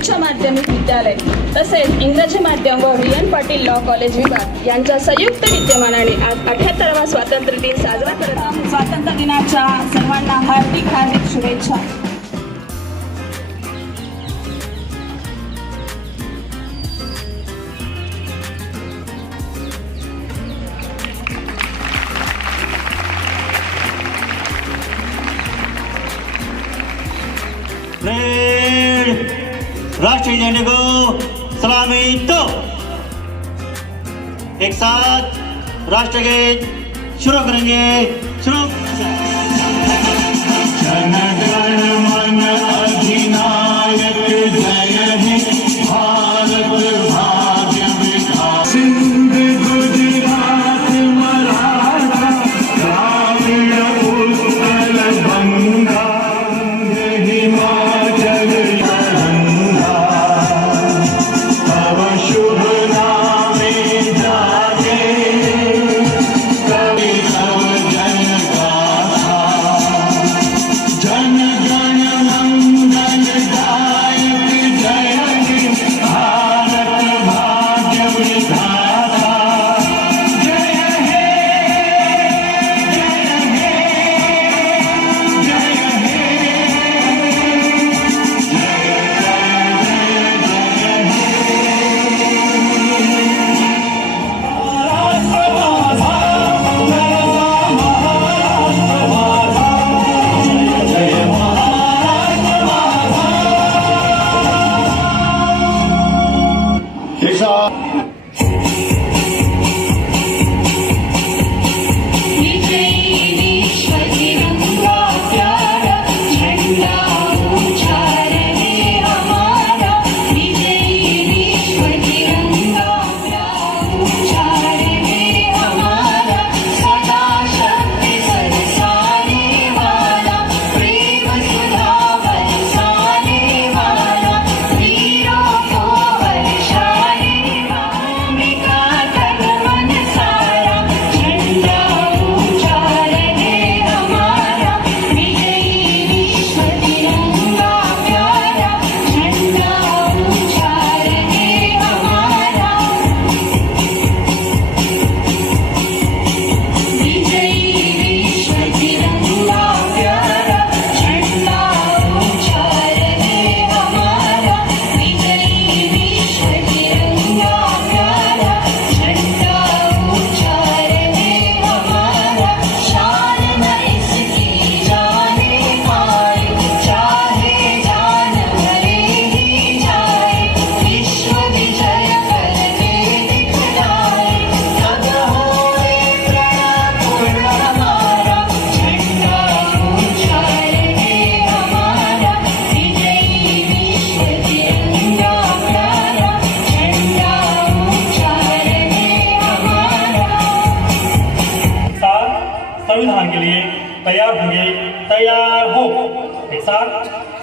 उच्च माध्यमिक विद्यालय तसेच इंग्रजी माध्यम व V N Patil law college विभाग यांच्या संयुक्त विद्यमानाने आज अठ्याहत्तरवा स्वातंत्र्य दिन साजरा करत आहोत स्वातंत्र्य दिनाच्या सर्वांना हार्दिक हार्दिक शुभेच्छा Hey! राष्ट्रीय झंडे को सलामी दो एक साथ राष्ट्रगीत शुरू करेंगे शुरू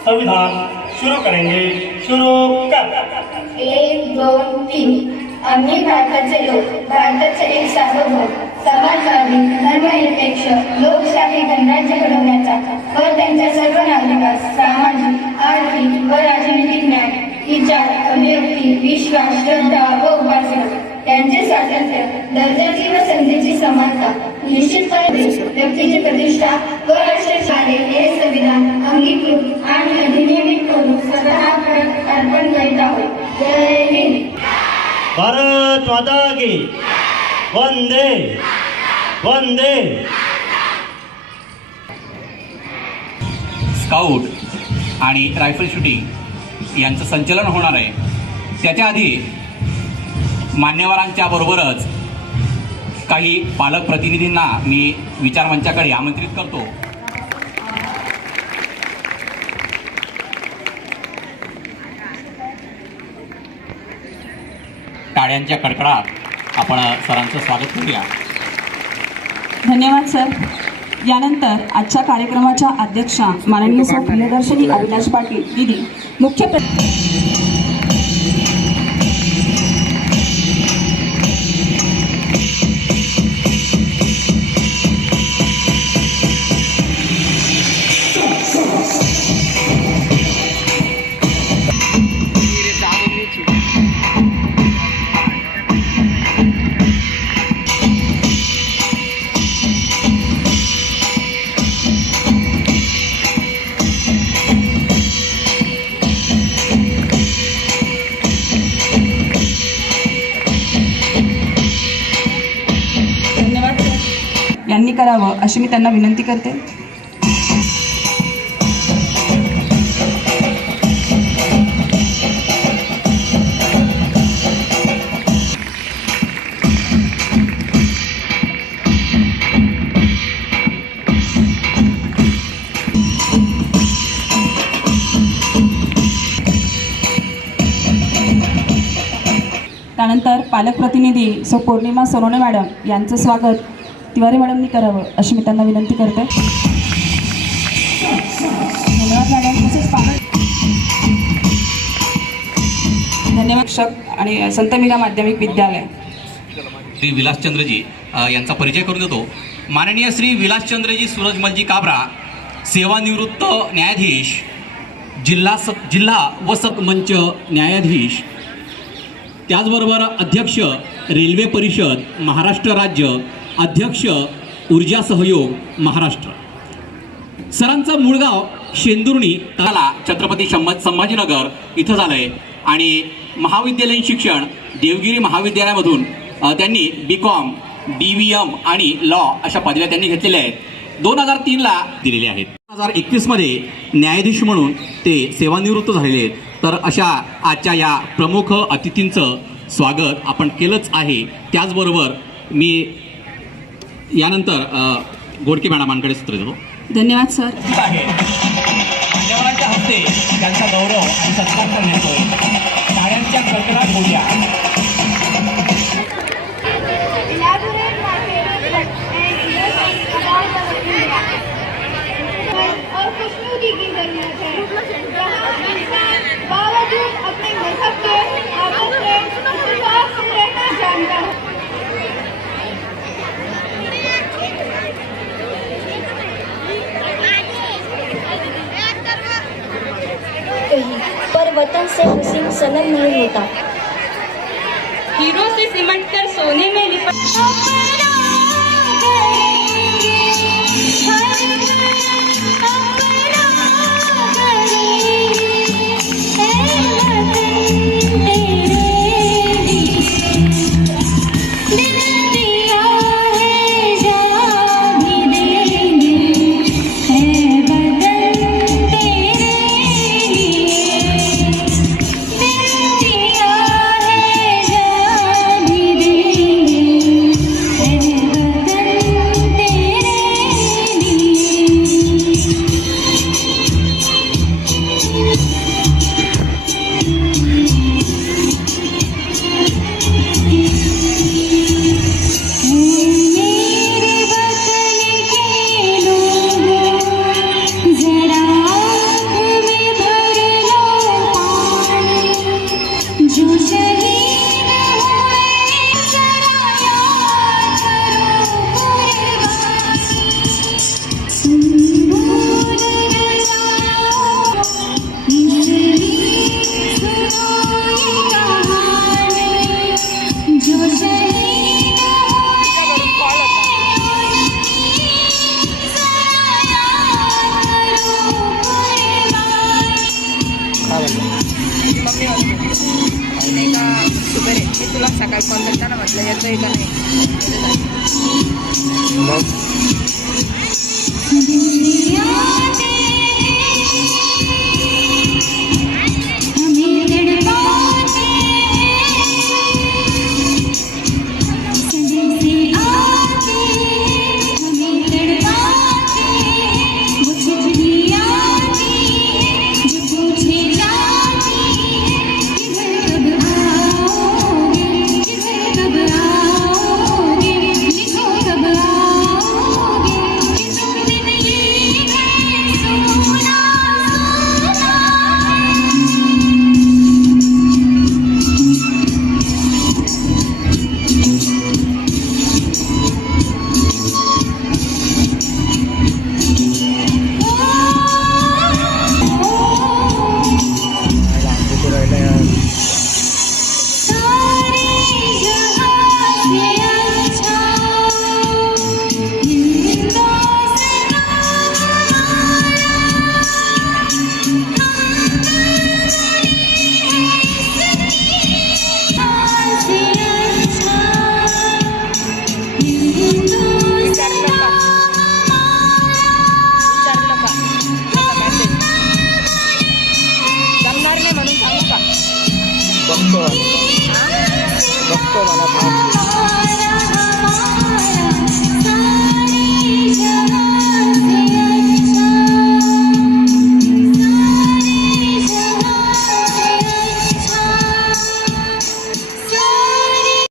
संविधान शुरू करेंगे। शुरू कर। एक दोन तीन. आम्ही भारताचे लोक भारताचे एक सार्वभौम समाजवादी धर्मनिरपेक्ष लोकशाही गणराज्य घडवण्याचा व त्यांच्या सर्व नागरिकास सामाजिक आर्थिक व राजनैतिक न्याय विचार अभिव्यक्ती विश्वास श्रद्धा व उपासना त्यांचे स्वातंत्र्य दर्जाची व संधीची समानता निश्चितपणे व्यक्तीची प्रतिष्ठा व भारत माता की। वंदे। वंदे। स्काउट आणि रायफल शूटिंग यांचं संचलन होणार आहे. त्याच्या आधी मान्यवरांच्या बरोबरच काही पालक प्रतिनिधींना मी विचारमंचाकडे आमंत्रित करतो. टाळ्यांच्या कडकडात आपण सरांचं स्वागत करूया. धन्यवाद सर. यानंतर आजच्या कार्यक्रमाच्या अध्यक्षा माननीय सौ प्रियदर्शनी अविनाश पाटील दिदी मुख्य अशी मी त्यांना विनंती करते. त्यानंतर पालक प्रतिनिधी सो पौर्णिमा सोनोने मॅडम यांचं स्वागत. तिवारी मॅडमनी करावं अशी मी त्यांना विनंती करते. धन्यवाद मॅडम. तसेच धन्यवाद शिक्षक आणि संत मीरा माध्यमिक विद्यालय. श्री विलासचंद्रजी यांचा परिचय करून देतो. माननीय श्री विलासचंद्रजी सूरजमलजी काबरा सेवानिवृत्त न्यायाधीश जिल्हा स जिल्हा व सत मंच न्यायाधीश त्याचबरोबर अध्यक्ष रेल्वे परिषद महाराष्ट्र राज्य अध्यक्ष ऊर्जा सहयोग महाराष्ट्र. सरांचं मूळगाव शेंदुर्णी ताला छत्रपती शंभ संभाजीनगर इथं झालंय. आणि महाविद्यालयीन शिक्षण देवगिरी महाविद्यालयामधून त्यांनी B com D V M आणि लॉ अशा पदव्या त्यांनी घेतलेल्या आहेत. दोन हजार तीनला दिलेले आहेत. दोन हजार एकवीसमध्ये न्यायाधीश म्हणून ते सेवानिवृत्त झालेले आहेत. तर अशा आजच्या या प्रमुख अतिथींचं स्वागत आपण केलंच आहे. त्याचबरोबर मी यानंतर गोडके मॅडमांकडे सूत्र देतो. धन्यवाद सर. आहे मान्यवरांच्या हस्ते त्यांचा गौरव आणि सत्कार करण्यात येतोय. वतन से हसीन सनम नहीं होता. हीरो से सिमट कर सोने में लिपट Love. ভক্ত ভক্ত মানে